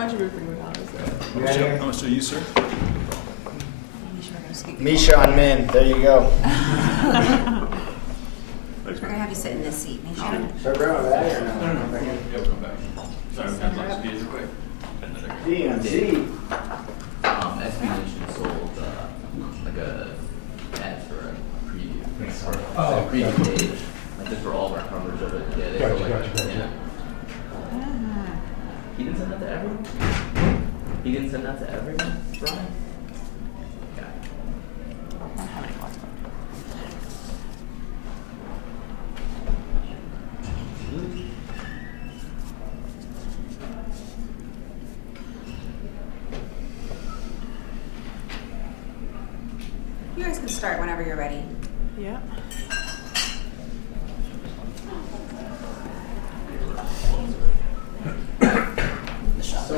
much of a prima donna, so. How much do you, sir? Miesha on men. There you go. We're going to have you sit in this seat, Miesha. So bro, that or no? No. You'll come back. Sorry, we have lots of quick. DMC. SB Nation sold like a ad for a preview. A preview page. Like this for all of our coverage of it. Yeah, they were like, yeah. He didn't send that to everyone? He didn't send that to everyone, Brian? Yeah. I don't have any more. You guys can start whenever you're ready. Yeah. So,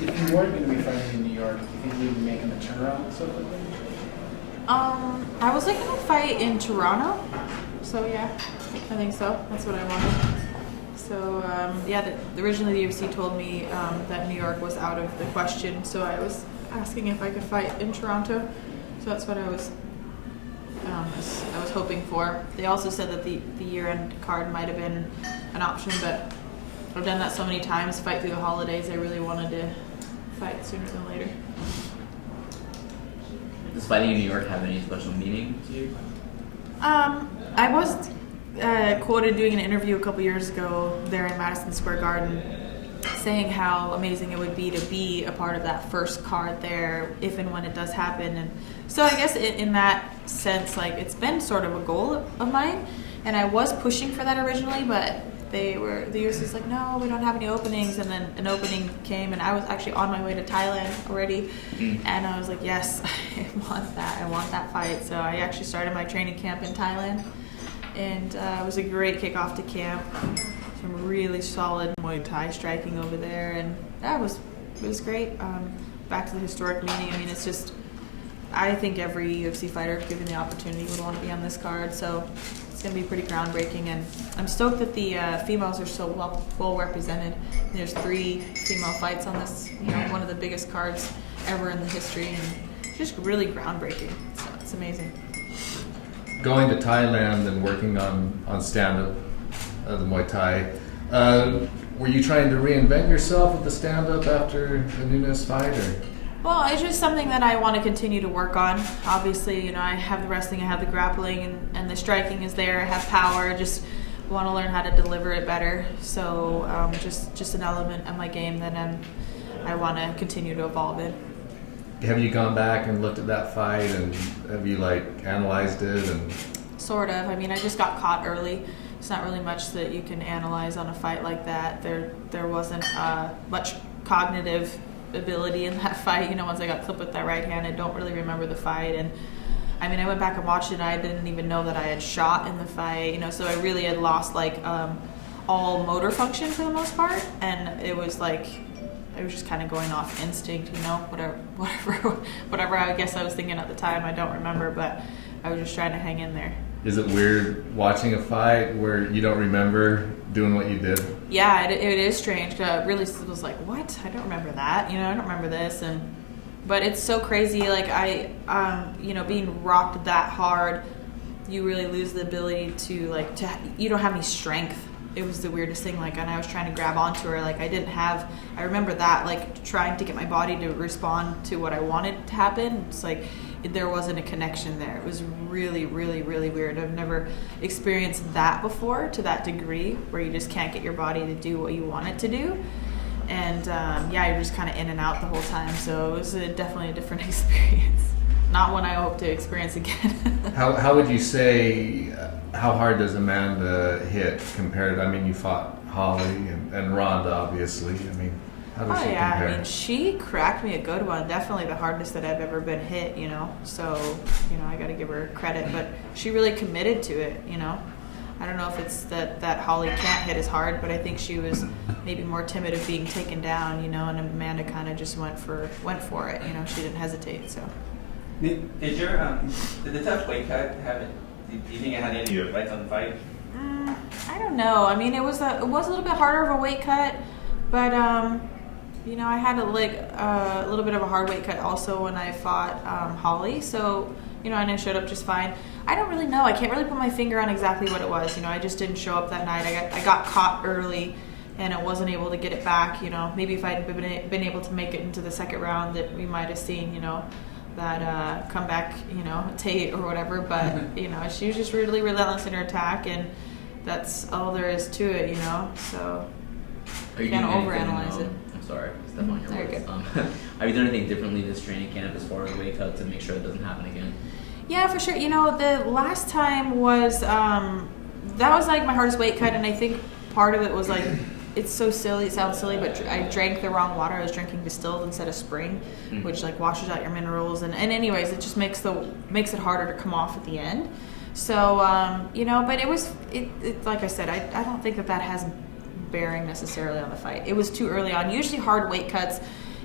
if you weren't going to be fighting in New York, do you think you'd be making the turnaround so quickly? I was looking to fight in Toronto, so yeah, I think so. That's what I wanted. So yeah, originally the UFC told me that New York was out of the question, so I was asking if I could fight in Toronto. So that's what I was hoping for. They also said that the year-end card might have been an option, but I've done that so many times, fight through the holidays. I really wanted to fight sooner than later. Does fighting in New York have any special meaning to you? I was quoted doing an interview a couple years ago there in Madison Square Garden, saying how amazing it would be to be a part of that first card there if and when it does happen. And so I guess in that sense, like, it's been sort of a goal of mine, and I was pushing for that originally, but the UFC's like, no, we don't have any openings. And then an opening came, and I was actually on my way to Thailand already. And I was like, yes, I want that fight. So I actually started my training camp in Thailand, and it was a great kickoff to camp. Some really solid Muay Thai striking over there, and it was great. Back to the historic meeting. I mean, it's just, I think every UFC fighter given the opportunity would want to be on this card. So it's going to be pretty groundbreaking, and I'm stoked that the females are so well represented. There's 3 female fights on this, one of the biggest cards ever in the history, and just really groundbreaking. So it's amazing. Going to Thailand and working on stand-up, the Muay Thai, were you trying to reinvent yourself with the stand-up after the Nunes fight, or? Well, it's just something that I want to continue to work on. Obviously, I have the wrestling, I have the grappling, and the striking is there. I have power. Just want to learn how to deliver it better. So just an element of my game that I want to continue to evolve in. Have you gone back and looked at that fight, and have you analyzed it? And sort of. I mean, I just got caught early. It's not really much that you can analyze on a fight like that. There wasn't much cognitive ability in that fight. Once I got clipped with that right hand, I don't really remember the fight. And I mean, I went back and watched it, and I didn't even know that I had shot in the fight. So I really had lost all motor function for the most part, and it was I was just kind of going off instinct, whatever I guess I was thinking at the time. I don't remember, but I was just trying to hang in there. Is it weird watching a fight where you don't remember doing what you did? Yeah, it is strange. Really was like, what? I don't remember that. I don't remember this. But it's so crazy. Being rocked that hard, you really lose the ability to you don't have any strength. It was the weirdest thing. And I was trying to grab onto her. I remember that, trying to get my body to respond to what I wanted to happen. It's there wasn't a connection there. It was really, really, really weird. I've never experienced that before to that degree, where you just can't get your body to do what you want it to do. And you're just kind of in and out the whole time. So it was definitely a different experience. Not one I hope to experience again. How would you say, how hard does Amanda hit compared? I mean, you fought Holly and Ronda, obviously. I mean, how does she compare? I mean, she cracked me a good one. Definitely the hardest that I've ever been hit, So, I got to give her credit. But she really committed to it, I don't know if it's that Holly can't hit as hard, but I think she was maybe more timid of being taken down, and Amanda kind of just went for it. She didn't hesitate. So. Did the tough weight cut have it? Do you think it had any of your effects on the fight? I don't know. I mean, it was a little bit harder of a weight cut, but you know, I had a little bit of a hard weight cut also when I fought Holly. So, you know, and I showed up just fine. I don't really know. I can't really put my finger on exactly what it was. You know, I just didn't show up that night. I got caught early, and I wasn't able to get it back. You know, maybe if I'd been able to make it into the second round, that we might have seen, you know, that comeback, you know, Tate or whatever. But you know, she was just really relentless in her attack, and that's all there is to it. You know, so Are you can't doing overanalyze anything, it. I'm sorry, step on your Very words. good. Have you done anything differently this training camp as far as weight cut to make sure it doesn't happen again? Yeah, for sure. You know, the last time was that was like my hardest weight cut, and I think part of it was like, it's so silly, it sounds silly, but I drank the wrong water. I was drinking distilled instead of spring, which like washes out your minerals, and anyways, it just makes it harder to come off at the end. So you know, but it like I said, I don't think that has bearing necessarily on the fight. It was too early on. Usually hard weight cuts,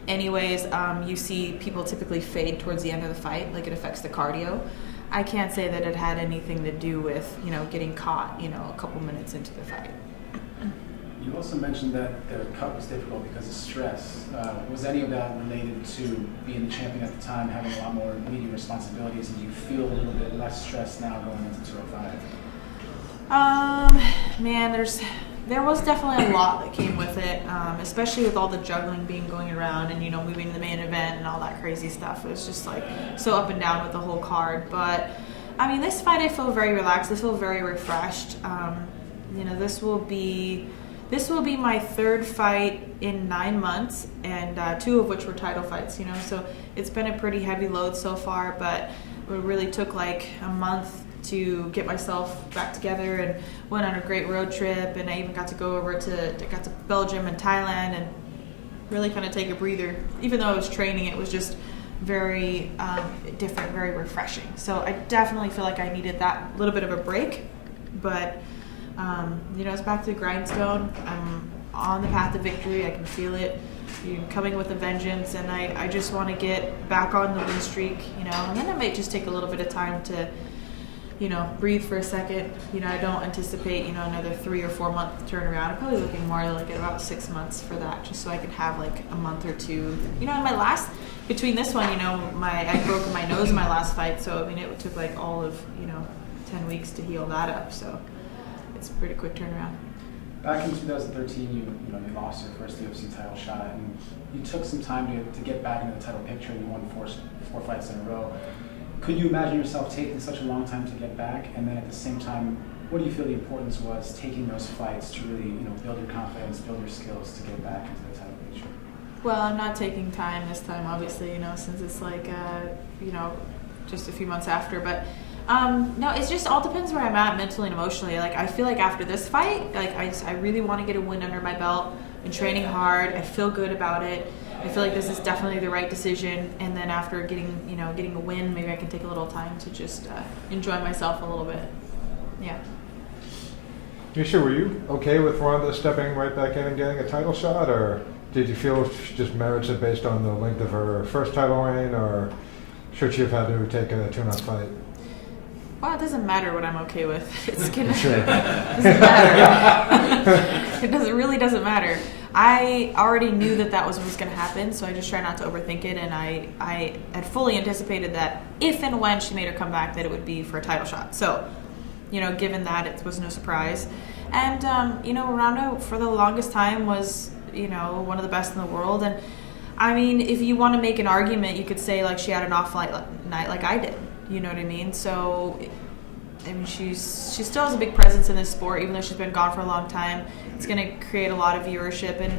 anyways, you see people typically fade towards the end of the fight, like it affects the cardio. I can't say that it had anything to do with, you know, getting caught, you know, a couple minutes into the fight. You also mentioned that the cut was difficult because of stress. Was any of that related to being the champion at the time, having a lot more media responsibilities, and do you feel a little bit less stressed now going into 205? Man, there was definitely a lot that came with it, especially with all the juggling going around and, you know, moving to the main event and all that crazy stuff. It was just like so up and down with the whole card. But I mean, this fight I feel very relaxed. I feel very refreshed. You know, this will be my third fight in 9 months, and 2 of which were title fights, you know, so it's been a pretty heavy load so far, but it really took like a month to get myself back together, and went on a great road trip, and I even got to go over to Belgium and Thailand and really kind of take a breather. Even though I was training, it was just very different, very refreshing. So I definitely feel like I needed that little bit of a break, but you know, it's back to the grindstone. I'm on the path to victory. I can feel it. You're coming with a vengeance, and I just want to get back on the win streak, you know, and then it might just take a little bit of time to, you know, breathe for a second. You know, I don't anticipate, you know, another 3 or 4 month turnaround. I'm probably looking more like at about 6 months for that, just so I can have like a month or two. You know, in between this one, you know, I broke my nose in my last fight, so I mean, it took like all of, you know, 10 weeks to heal that up, so it's a pretty quick turnaround. Back in 2013, you lost your first UFC title shot, and you took some time to get back into the title picture, and you won four fights in a row. Could you imagine yourself taking such a long time to get back? And then at the same time, what do you feel the importance was taking those fights to really, you know, build your confidence, build your skills to get back into the title picture? Well, I'm not taking time this time, obviously, you know, since it's like, you know, just a few months after, but no, it just all depends where I'm at mentally and emotionally. Like, I feel like after this fight, like I really want to get a win under my belt. Been training hard. I feel good about it. I feel like this is definitely the right decision. And then after getting a win, maybe I can take a little time to just enjoy myself a little bit. Yeah. Miesha, were you okay with Ronda stepping right back in and getting a title shot, or did you feel she just merits it based on the length of her first title reign, or should she have had to take a tune-up fight? Well, it doesn't matter what I'm okay with. It's gonna doesn't matter. It really doesn't matter. I already knew that was what was going to happen, so I just try not to overthink it. And I had fully anticipated that if and when she made her comeback, that it would be for a title shot. So, you know, given that, it was no surprise. And you know, Ronda for the longest time was, you know, one of the best in the world. And I mean, if you want to make an argument, you could say like she had an off night like I did. You know what I mean? So, I mean, she still has a big presence in this sport, even though she's been gone for a long time. It's going to create a lot of viewership, and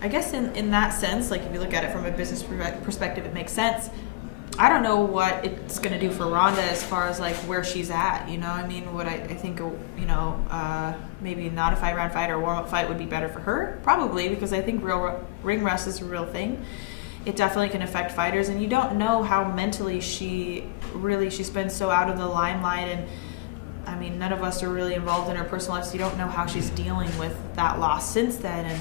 I guess in that sense, like if you look at it from a business perspective, it makes sense. I don't know what it's going to do for Ronda as far as like where she's at. You know, I mean, what I think, you know, maybe not a 5-round fight or a warm-up fight would be better for her, probably, because I think real ring rust is a real thing. It definitely can affect fighters, and you don't know how mentally she's been so out of the limelight, and I mean, none of us are really involved in her personal life, so you don't know how she's dealing with that loss since then. And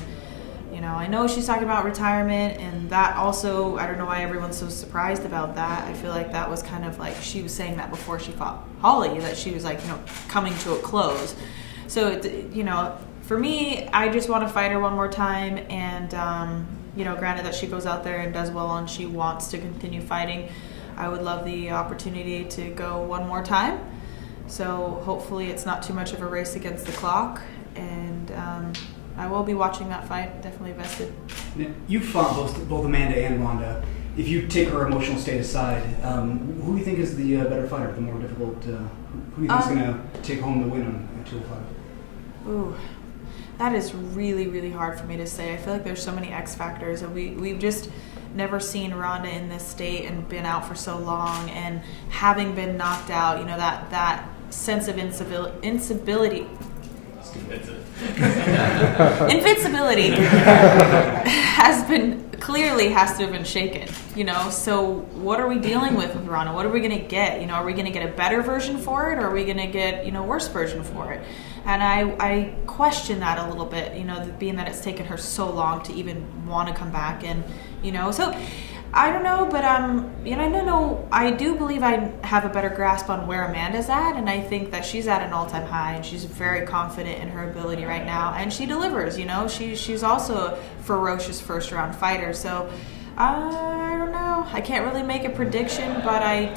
you know, I know she's talking about retirement, and that also, I don't know why everyone's so surprised about that. I feel like that was kind of like she was saying that before she fought Holly, that she was like, you know, coming to a close. So you know, for me, I just want to fight her one more time, and granted that she goes out there and does well and she wants to continue fighting, I would love the opportunity to go one more time. So hopefully it's not too much of a race against the clock, and I will be watching that fight, definitely vested. You fought both Amanda and Ronda. If you take her emotional state aside, who do you think is the better fighter, the more difficult, who do you think is going to take home the win on 205? Ooh, that is really, really hard for me to say. I feel like there's so many X factors, and we've just never seen Ronda in this state and been out for so long, and having been knocked out, that sense of invincibility has to have been shaken, so what are we dealing with Ronda? What are we going to get? Are we going to get a better version for it, or are we going to get worse version for it? And I question that a little bit, being that it's taken her so long to even want to come back, and so I don't know, but I do believe I have a better grasp on where Amanda's at, and I think that she's at an all-time high, and she's very confident in her ability right now, and she delivers. She's also a ferocious first-round fighter. So I don't know. I can't really make a prediction, but I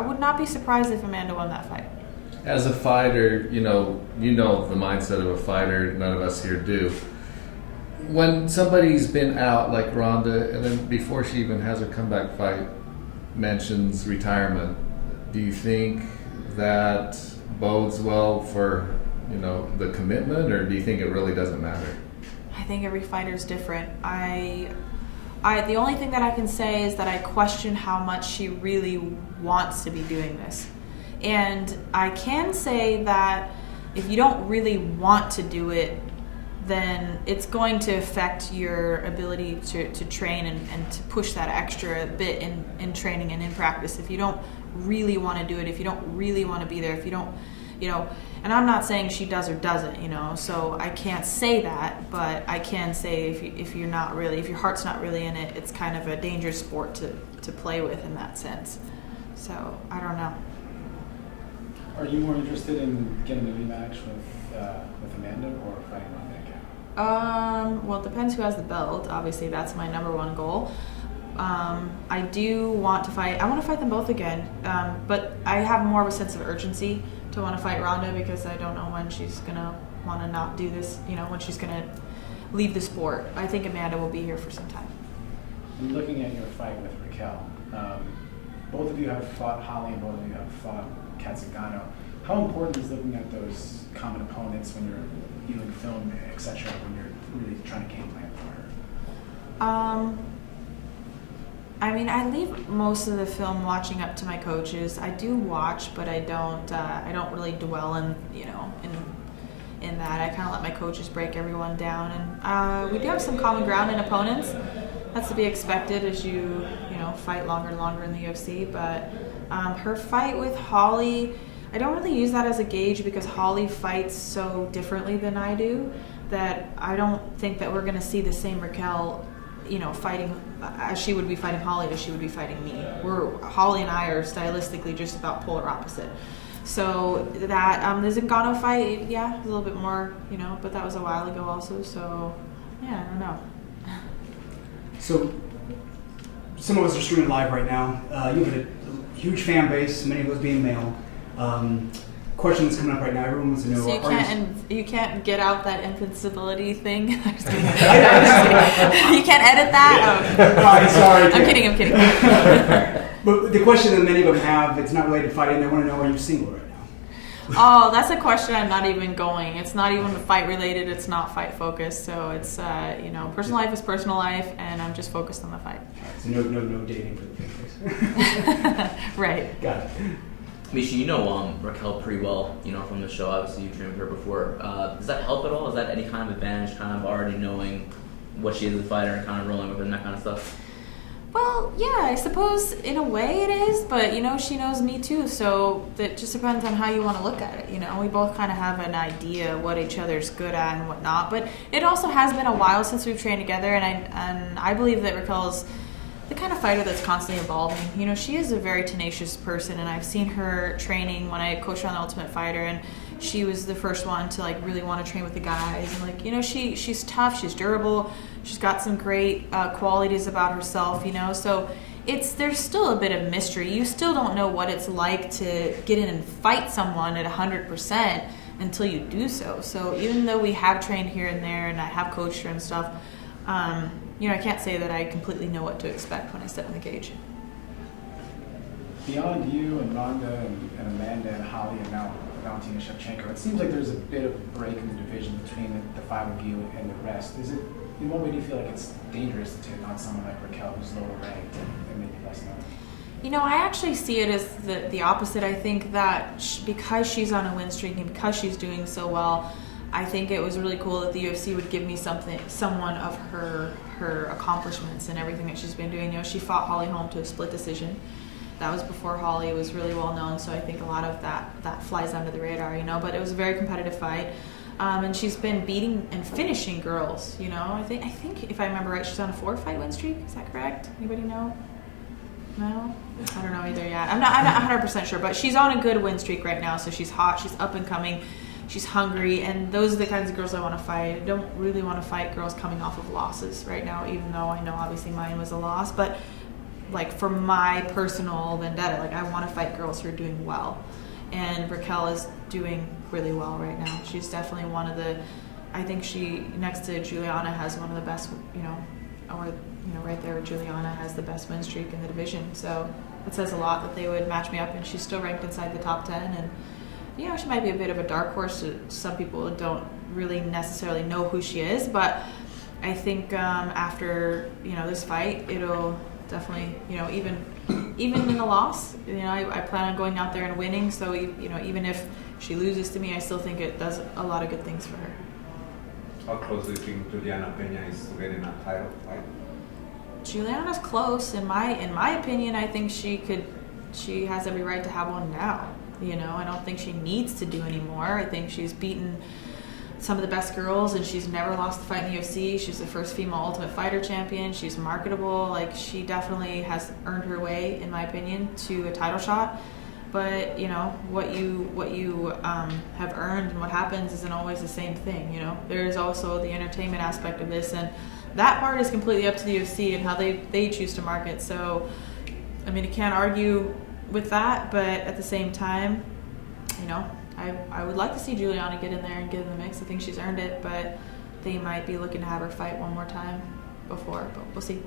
would not be surprised if Amanda won that fight. As a fighter, you know the mindset of a fighter. None of us here do. When somebody's been out like Ronda, and then before she even has her comeback fight, mentions retirement, do you think that bodes well for the commitment, or do you think it really doesn't matter? I think every fighter's different. The only thing that I can say is that I question how much she really wants to be doing this. And I can say that if you don't really want to do it, then it's going to affect your ability to train and to push that extra bit in training and in practice. If you don't really want to do it, if you don't really want to be there, if you don't, and I'm not saying she does or doesn't, so I can't say that, but I can say if your heart's not really in it, it's kind of a dangerous sport to play with in that sense. So I don't know. Are you more interested in getting a rematch with Amanda or fighting Ronda again? Well, it depends who has the belt. Obviously, that's my number one goal. I do want to fight. I want to fight them both again, but I have more of a sense of urgency to want to fight Ronda because I don't know when she's gonna want to not do this. When she's gonna leave the sport. I think Amanda will be here for some time. And looking at your fight with Raquel, both of you have fought Holly and both of you have fought Kat Zingano. How important is looking at those common opponents when you're doing film, etc., when you're really trying to game plan for her? I leave most of the film watching up to my coaches. I do watch, but I don't really dwell in that. I kind of let my coaches break everyone down, and we do have some common ground in opponents. That's to be expected as you fight longer and longer in the UFC. But her fight with Holly, I don't really use that as a gauge because Holly fights so differently than I do that I don't think that we're going to see the same Raquel, fighting as she would be fighting Holly as she would be fighting me. Holly and I are stylistically just about polar opposite. So that the Zingano fight, yeah, a little bit more, but that was a while ago also. So yeah, I don't know. So some of us are streaming live right now. You have a huge fan base, many of those being male. Question that's coming up right now. Everyone wants to know. So you can't get out that invincibility thing. You can't edit that. Oh. Right, sorry. I'm kidding. But the question that many of them have, it's not related to fighting. They want to know: are you single right now? Oh, that's a question I'm not even going. It's not even fight related. It's not fight focused. So it's personal life is personal life, and I'm just focused on the fight. So no dating for the fan base. Right. Got it. Miesha, you know Raquel pretty well, from the show. Obviously, you've trained with her before. Does that help at all? Is that any kind of advantage, kind of already knowing what she is as a fighter and kind of rolling with her and that kind of stuff? Well, yeah, I suppose in a way it is, but she knows me too, so it just depends on how you want to look at it. We both kind of have an idea what each other's good at and whatnot, but it also has been a while since we've trained together, and I believe that Raquel's the kind of fighter that's constantly evolving. She is a very tenacious person, and I've seen her training when I coached her on The Ultimate Fighter, and she was the first one to really want to train with the guys, and she's tough, she's durable, She's got some great qualities about herself, you know. So there's still a bit of mystery. You still don't know what it's like to get in and fight someone at 100% until you do so. So even though we have trained here and there, and I have coached her and stuff, you know, I can't say that I completely know what to expect when I step in the cage. Beyond you and Ronda and Amanda and Holly and now Valentina Shevchenko, it seems like there's a bit of a break in the division between the five of you and the rest. In what way do you feel like it's dangerous to take on someone like Raquel, who's lower ranked and maybe less known? You know, I actually see it as the opposite. I think that because she's on a win streak and because she's doing so well, I think it was really cool that the UFC would give me someone of her accomplishments and everything that she's been doing. You know, she fought Holly Holm to a split decision. That was before Holly was really well known, so I think a lot of that flies under the radar, you know. But it was a very competitive fight, and she's been beating and finishing girls. You know, I think if I remember right, she's on a 4-fight win streak. Is that correct? Anybody know? No, I don't know either. Yeah, I'm not 100% sure, but she's on a good win streak right now. So she's hot, she's up and coming, she's hungry, and those are the kinds of girls I want to fight. I don't really want to fight girls coming off of losses right now, even though I know obviously mine was a loss, but. Like for my personal vendetta, like I want to fight girls who are doing well, and Raquel is doing really well right now. She's definitely one of the, I think she next to Juliana has one of the best, you know, or you know right there with Juliana has the best win streak in the division. So it says a lot that they would match me up, and she's still ranked inside the top 10. And you know she might be a bit of a dark horse. Some people don't really necessarily know who she is, but I think after you know this fight, it'll definitely, you know, even in the loss, you know, I plan on going out there and winning. So, you know, even if she loses to me, I still think it does a lot of good things for her. How close do you think Juliana Peña is to getting a title fight? Juliana's close, in my opinion. I think she has every right to have one now. You know, I don't think she needs to do any more. I think she's beaten some of the best girls, and she's never lost the fight in the UFC. She's the first female Ultimate Fighter champion. She's marketable. Like, she definitely has earned her way, in my opinion, to a title shot. But you know what you have earned and what happens isn't always the same thing. You know, there is also the entertainment aspect of this, and that part is completely up to the UFC and how they choose to market. So, I mean, I can't argue with that, but at the same time, you know, I would like to see Juliana get in there and get in the mix. I think she's earned it, but they might be looking to have her fight one more time before, but we'll see.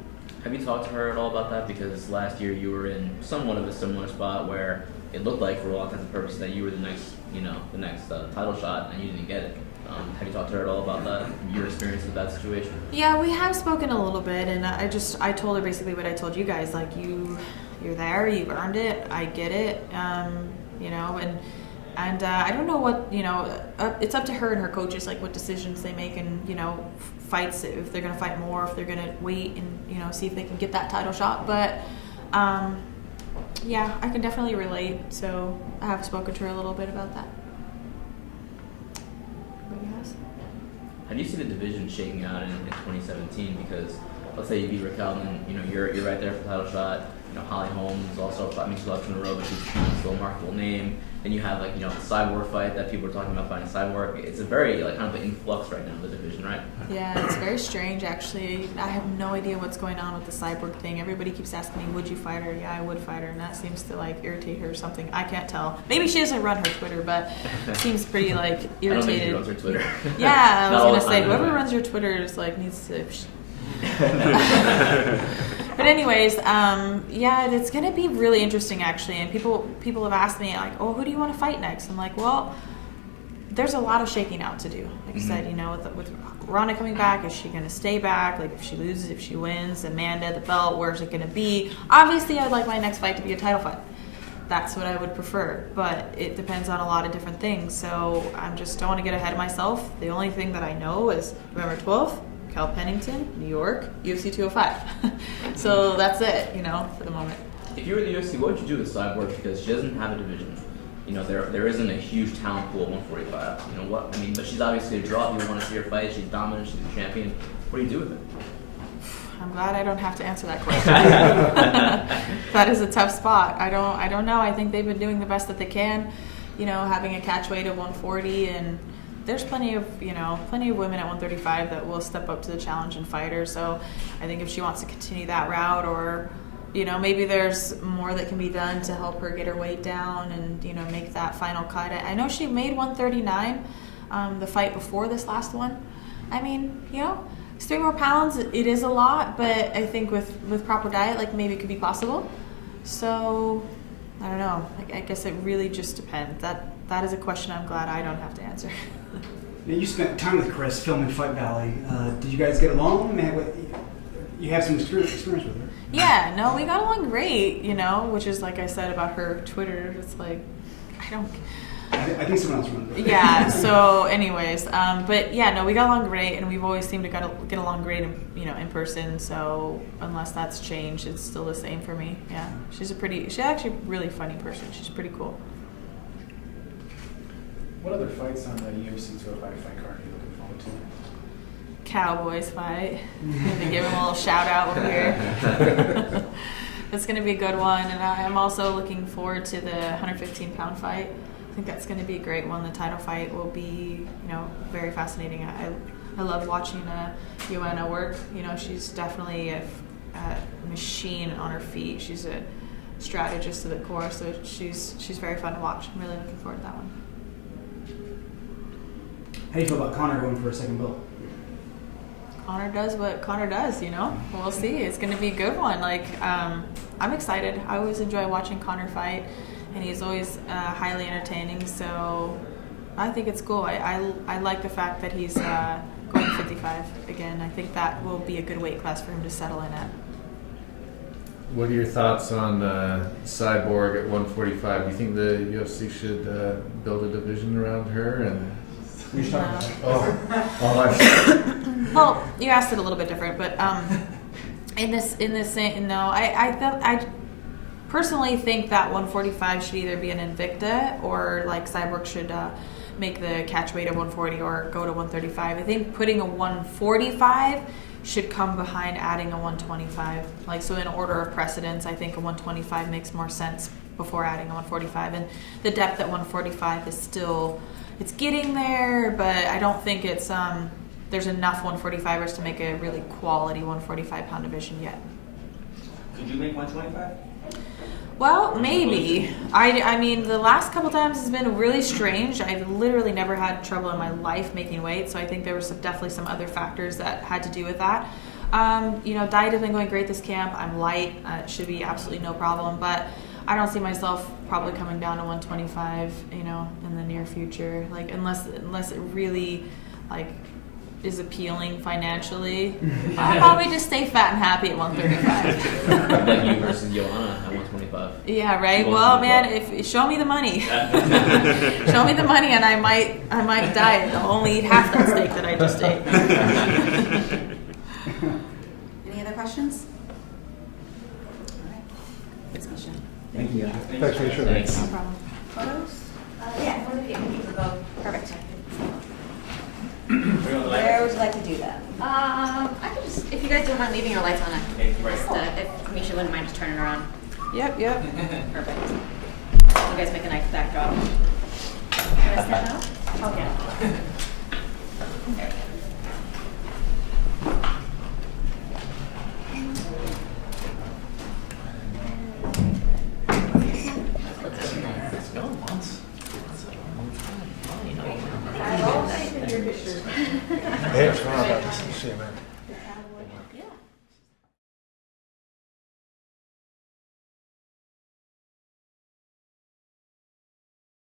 Have you talked to her at all about that? Because last year you were in somewhat of a similar spot where it looked like, for all intents and purposes, that you were the next title shot, and you didn't get it. Have you talked to her at all about that, your experience with that situation? Yeah, we have spoken a little bit, and I told her basically what I told you guys. Like, you're there, you've earned it, I get it, you know, and I don't know what, you know, it's up to her and her coaches, like what decisions they make, and you know, fights, if they're gonna fight more, if they're gonna wait and you know see if they can get that title shot. But yeah, I can definitely relate. So I have spoken to her a little bit about that. Anybody else? How do you see the division shaking out in 2017? Because let's say you beat Raquel, and you know you're right there for the title shot. You know, Holly Holm is also fought me 2 in a row, but she's still a marketable name. Then you have, like, you know, the Cyborg fight that people are talking about fighting Cyborg. It's a very, like, kind of an influx right now in the division, right? Yeah, it's very strange, actually. I have no idea what's going on with the Cyborg thing. Everybody keeps asking me, would you fight her? Yeah, I would fight her, and that seems to, like, irritate her or something. I can't tell. Maybe she doesn't run her Twitter, but it seems pretty, like, irritated. I don't think she runs her Twitter. Yeah, I was going to say, whoever runs your Twitter is, like, needs to... But anyways, yeah, it's going to be really interesting, actually. And people have asked me, like, oh, who do you want to fight next? I'm like, well, there's a lot of shaking out to do. Like I said, you know, with Ronda coming back, is she going to stay back? Like, if she loses, if she wins, Amanda, the belt, where's it going to be? Obviously, I'd like my next fight to be a title fight. That's what I would prefer. But it depends on a lot of different things. So I just don't want to get ahead of myself. The only thing that I know is November 12th. Pennington, New York, UFC 205. So that's it, you know, for the moment. If you were the UFC, what would you do with Cyborg? Because she doesn't have a division. You know, there isn't a huge talent pool at 145. You know what? I mean, but she's obviously a draw. If you want to see her fight, she's dominant. She's a champion. What do you do with it? I'm glad I don't have to answer that question. That is a tough spot. I don't know. I think they've been doing the best that they can. You know, having a catch weight of 140 and there's plenty of women at 135 that will step up to the challenge and fight her. So I think if she wants to continue that route, or maybe there's more that can be done to help her get her weight down and make that final cut. I know she made 139 the fight before this last one. I mean, it's 3 more pounds. It is a lot, but I think with proper diet, like, maybe it could be possible. So I don't know. I guess it really just depends. That is a question I'm glad I don't have to answer. You spent time with Chris filming Fight Valley. Did you guys get along? You have some experience with her. Yeah, no, we got along great, which is, like I said about her Twitter, it's like, I think someone else runs it. Yeah, so anyways, but yeah, no, we got along great, and we've always seemed to get along great, in person, so unless that's changed, it's still the same for me. Yeah, she's actually a really funny person. She's pretty cool. What other fights on the UFC 205 fight card are you looking forward to? Cowboys fight. Gonna give him a little shout out over here. That's gonna be a good one, and I'm also looking forward to the 115-pound fight. I think that's gonna be a great one. The title fight will be, very fascinating. I love watching Joanna work. She's definitely a machine on her feet. She's a strategist to the core, so she's very fun to watch. I'm really looking forward to that one. How do you feel about Conor going for a second belt? Conor does what Conor does, We'll see. It's going to be a good one. I'm excited. I always enjoy watching Conor fight, and he's always highly entertaining, so I think it's cool. I like the fact that he's going 55 again. I think that will be a good weight class for him to settle in at. What are your thoughts on Cyborg at 145? Do you think the UFC should build a division around her? And Well, you asked it a little bit different, but I personally think that 145 should either be an Invicta, or like Cyborg should make the catch weight of 140 or go to 135. I think putting a 145 should come behind adding a 125. So in order of precedence, I think a 125 makes more sense before adding a 145. And the depth at 145 is still, it's getting there, but I don't think it's there's enough 145ers to make a really quality 145-pound division yet. Could you make 125? Well, maybe. I mean, the last couple times has been really strange. I've literally never had trouble in my life making weight, so I think there was definitely some other factors that had to do with that. Diet has been going great this camp. I'm light. It should be absolutely no problem, but I don't see myself probably coming down to 125, in the near future. Unless it really, is appealing financially, I'll probably just stay fat and happy at 135. Like you versus Joanna at 125. Yeah, right. Well, man, if show me the money, show me the money, and I might diet. I'll only eat half that steak that I just ate. Any other questions? All right. Thanks, Miesha. Thank you. Thanks, Miesha. Thanks. No problem. Photos? Yeah, one of you can go. Perfect. Are we on the light? Where would you like to do that? I could just, if you guys don't mind leaving your lights on, Okay, right. just, if Miesha wouldn't mind just turning her on. Yep. Perfect. You guys make a nice backdrop. Can I stand up? Okay. There we go.